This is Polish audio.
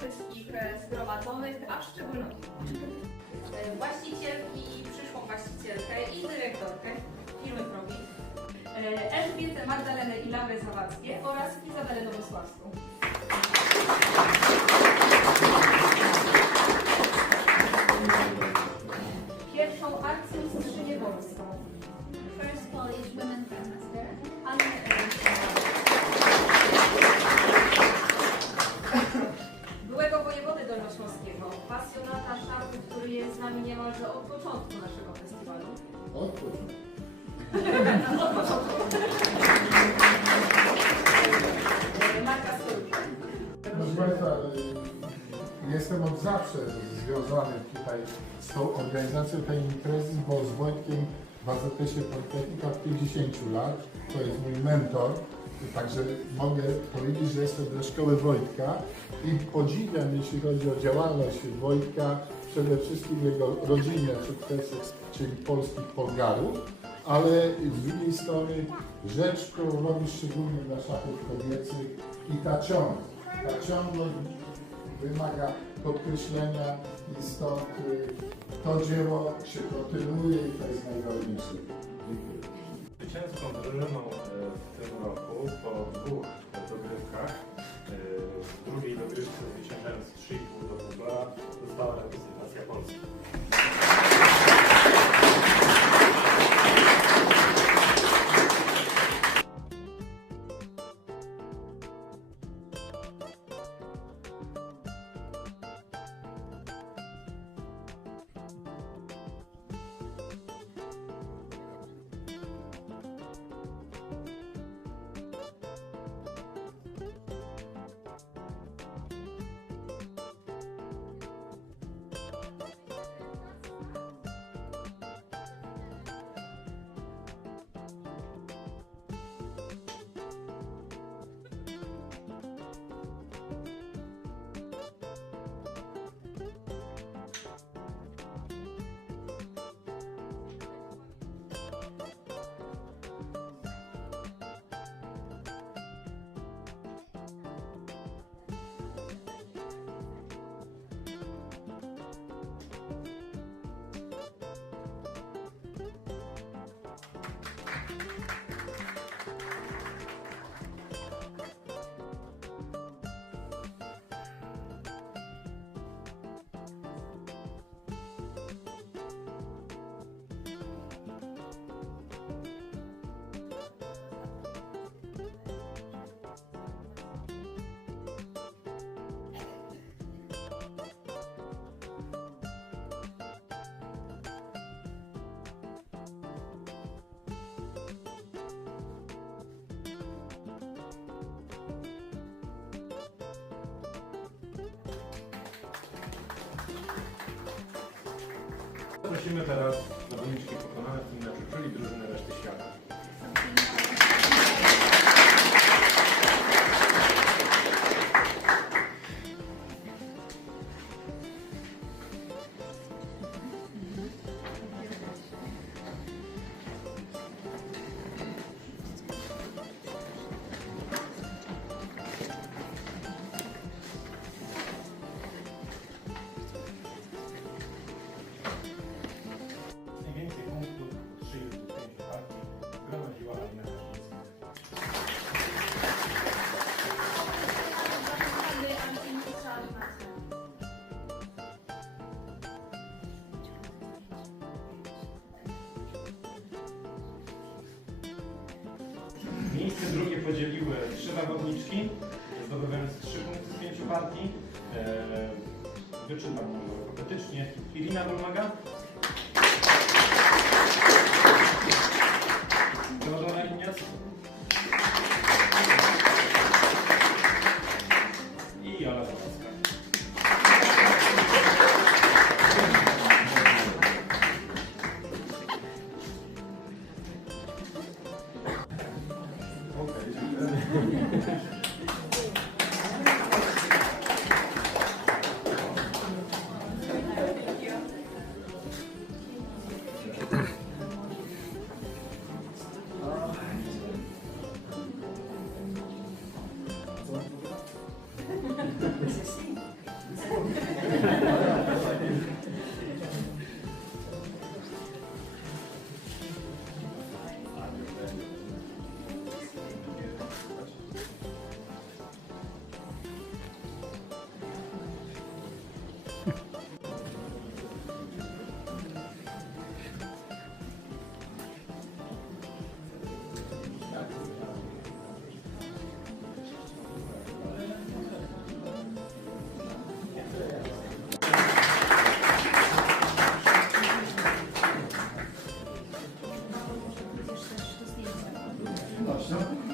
wszystkich e, zgromadzonych, a w szczególności e, właścicielki, przyszłą właścicielkę i dyrektorkę firmy Probi, e, Elżbietę Magdalenę i Laurę Zawadzkie oraz Izabelę Nowosławską. Nami niemalże od początku naszego festiwalu. Od początku. Od początku. Marka Skorupka. Proszę Państwa, y, jestem od zawsze związany tutaj z tą organizacją tej imprezy, bo z Wojtkiem w AZS-ie Politechnika od 50 lat. To jest mój mentor. Także mogę powiedzieć, że jestem ze szkoły Wojtka i podziwiam, jeśli chodzi o działalność Wojtka, przede wszystkim jego rodzinne sukcesy, czyli polskich Polgarów, ale z drugiej strony rzecz, którą robi szczególnie dla szachów kobiecych i ta ciągłość. Ta ciągłość wymaga podkreślenia i stąd y, to dzieło się kontynuuje i to jest najważniejsze. Dziękuję. Zwycięską drużyną e, w tym roku po dwóch dogrywkach, e, w drugiej Prosimy teraz zawodniczki pokonane w tym meczu, czyli drużyny reszty świata. Podzieliły trzy zawodniczki, zdobywając 3 punkty z 5 partii. Eee, może alfabetycznie. Irina Dolmaga. 写真。Tchau.